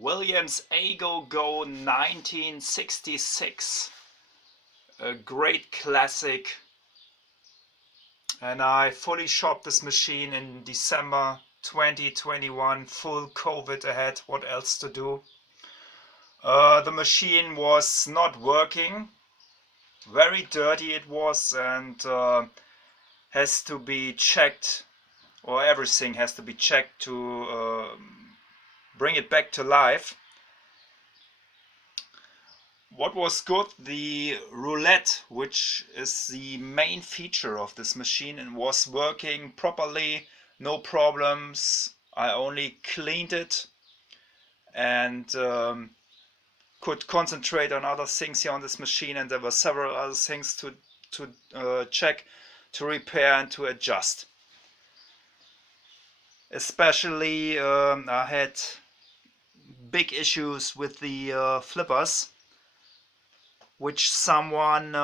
Williams A-Go-Go 1966, a great classic, and I fully shopped this machine in December 2021, full COVID ahead, what else to do. The machine was not working, very dirty it was, and has to be checked, or everything has to be checked to bring it back to life. What was good, the roulette, which is the main feature of this machine, and was working properly, no problems. I only cleaned it and could concentrate on other things here on this machine, and there were several other things to check, to repair and to adjust. Especially I had big issues with the flippers, which someone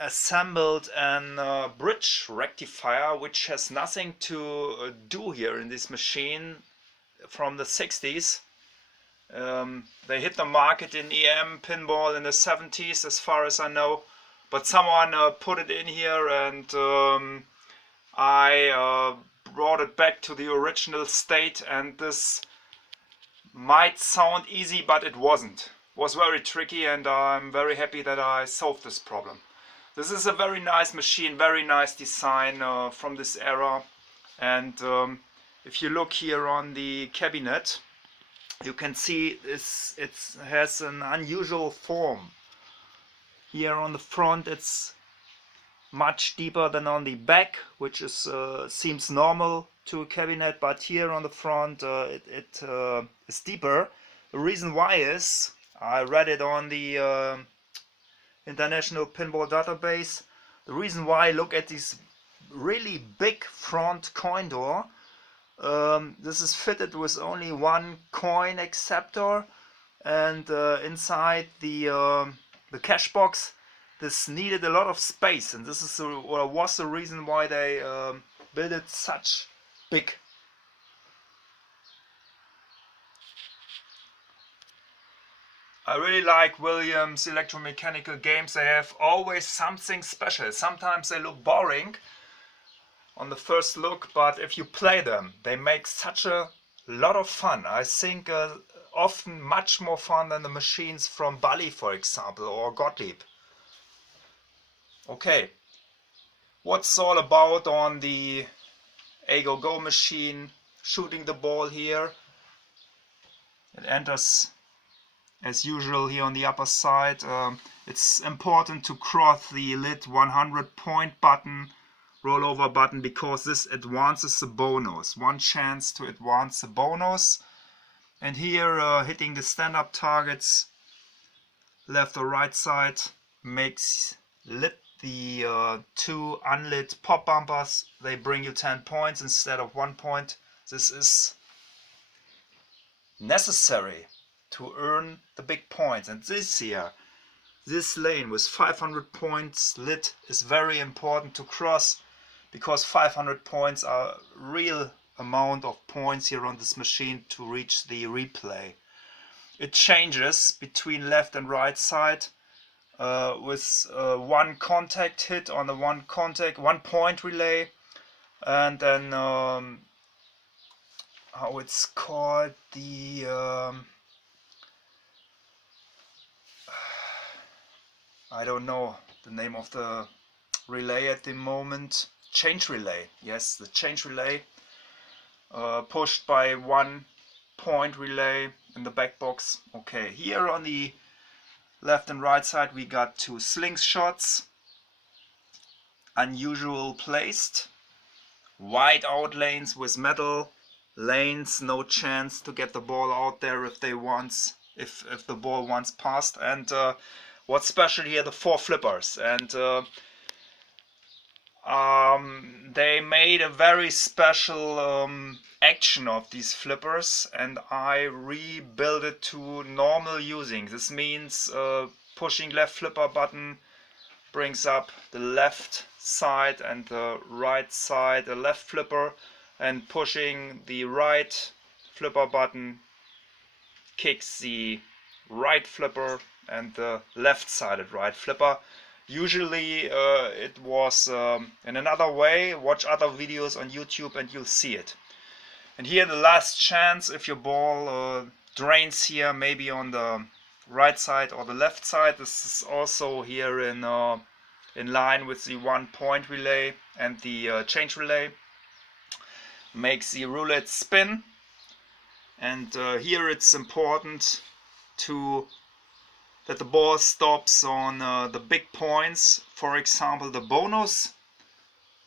assembled a bridge rectifier, which has nothing to do here in this machine, from the 60s. They hit the market in EM pinball in the 70s, as far as I know, but someone put it in here, and I brought it back to the original state, and this might sound easy, but it wasn't. It was very tricky, and I'm very happy that I solved this problem. This is a very nice machine, very nice design from this era, and if you look here on the cabinet, you can see it has an unusual form. Here on the front it's much deeper than on the back, which is seems normal to a cabinet, but here on the front it is deeper. The reason why is, I read it on the International Pinball Database. The reason why, look at this really big front coin door. This is fitted with only one coin acceptor, and inside the cash box this needed a lot of space, and this is or was the reason why they built it such big. I really like Williams electromechanical games. They have always something special. Sometimes they look boring on the first look, but if you play them, they make such a lot of fun. I think often much more fun than the machines from Bali, for example, or Gottlieb. Okay, what's all about on the A-Go-Go machine? Shooting the ball here. It enters as usual here on the upper side. It's important to cross the lid 100 point button, rollover button, because this advances the bonus. One chance to advance the bonus. And here hitting the stand-up targets, left or right side, makes lit the two unlit pop bumpers. They bring you 10 points instead of 1 point. This is necessary to earn the big points, and this lane with 500 points lit is very important to cross, because 500 points are a real amount of points here on this machine to reach the replay. It changes between left and right side with one contact hit on the one point relay, and then how it's called, the I don't know the name of the relay at the moment. Change relay, yes, the change relay, pushed by 1 point relay in the back box. Okay, here on the left and right side we got two Sling Shots, unusual placed, wide out lanes with metal lanes, no chance to get the ball out there if the ball once passed. And what's special here, the 4 flippers, and they made a very special action of these flippers, and I rebuilt it to normal using. This means pushing left flipper button brings up the left side, and the right side the left flipper, and pushing the right flipper button kicks the right flipper and the left-sided right flipper. Usually it was in another way. Watch other videos on YouTube and you'll see it. And here the last chance, if your ball drains here, maybe on the right side or the left side. This is also here in line with the 1-point relay and the change relay. Makes the roulette spin. And here it's important that the ball stops on the big points. For example, the bonus,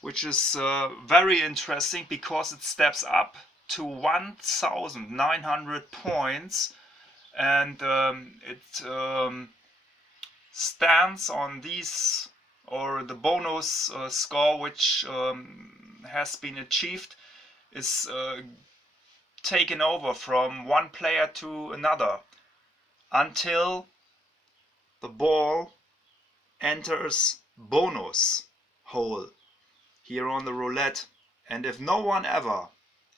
which is very interesting because it steps up to 1,900 points, and it stands on these, or the bonus score which has been achieved is taken over from one player to another until the ball enters bonus hole here on the roulette. And if no one ever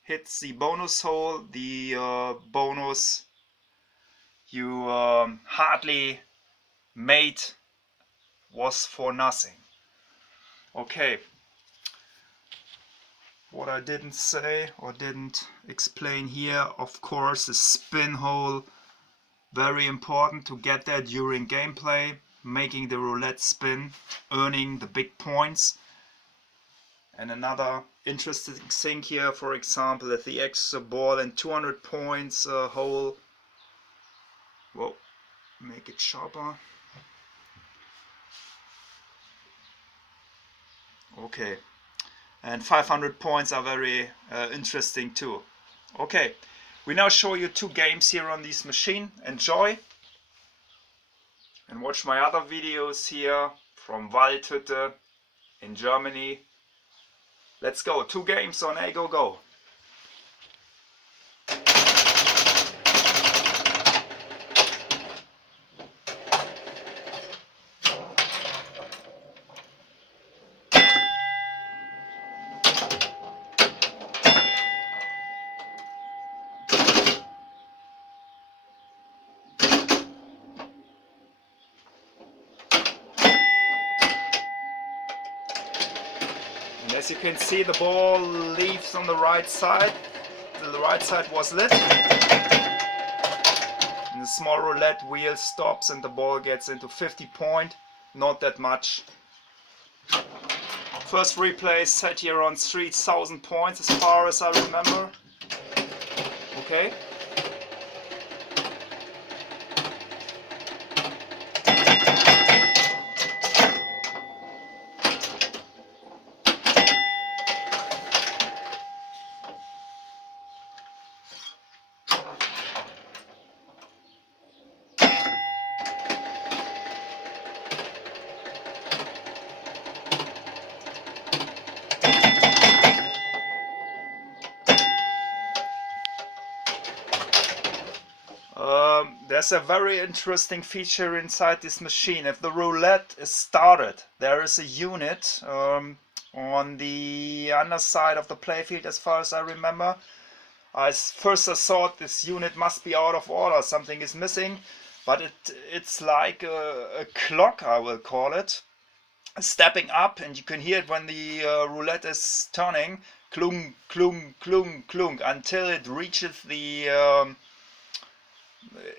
hits the bonus hole, the bonus you hardly made was for nothing. Okay, what I didn't say or didn't explain here, of course, the spin hole. Very important to get that during gameplay, making the roulette spin, earning the big points. And another interesting thing here, for example, that the extra ball and 200 points hole. Whoa, make it sharper. Okay, and 500 points are very interesting too. Okay, we now show you 2 games here on this machine. Enjoy and watch my other videos here from Waldhütte in Germany. Let's go, 2 games on A Go Go. And as you can see, the ball leaves on the right side. The right side was lit. And the small roulette wheel stops and the ball gets into 50 point. Not that much. First replay set here on 3,000 points as far as I remember. Okay. There's a very interesting feature inside this machine. If the roulette is started, there is a unit on the underside of the playfield, as far as I remember. First I thought this unit must be out of order, something is missing, but it's like a clock, I will call it, stepping up, and you can hear it when the roulette is turning, klung, klung, klung, klung, until it reaches the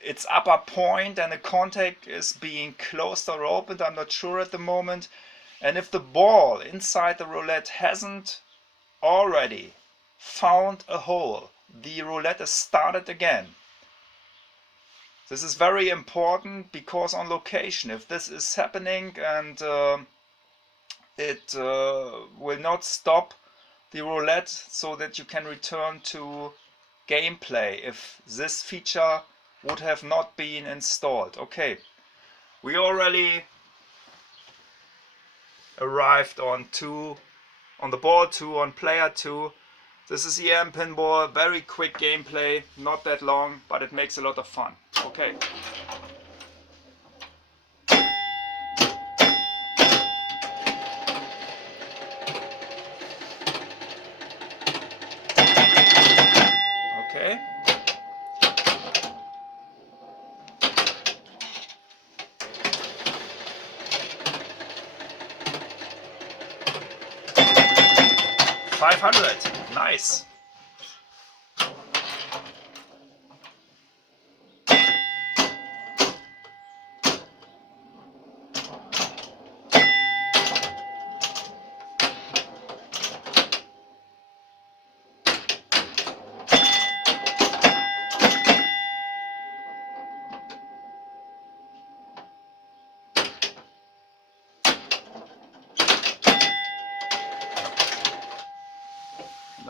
its upper point and the contact is being closed or opened. I'm not sure at the moment. And if the ball inside the roulette hasn't already found a hole, the roulette is started again. This is very important because on location, if this is happening and it will not stop the roulette so that you can return to gameplay if this feature would have not been installed. Okay, we already arrived on the ball 2, on player 2. This is EM Pinball, very quick gameplay, not that long, but it makes a lot of fun. Okay. 500. Nice.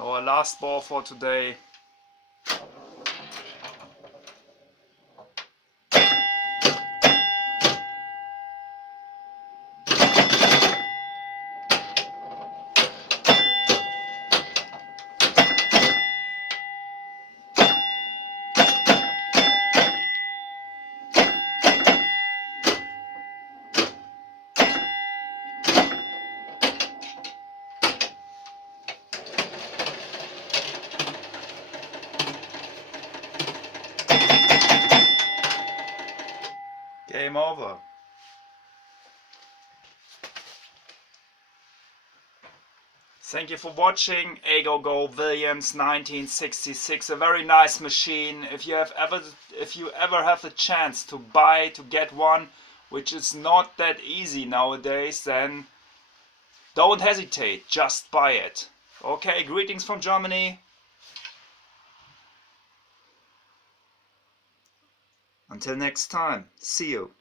Our last ball for today. Game over. Thank you for watching. Ago Go Williams 1966. A very nice machine. If you ever have the chance to get one, which is not that easy nowadays, then don't hesitate. Just buy it. Okay, greetings from Germany. Until next time. See you.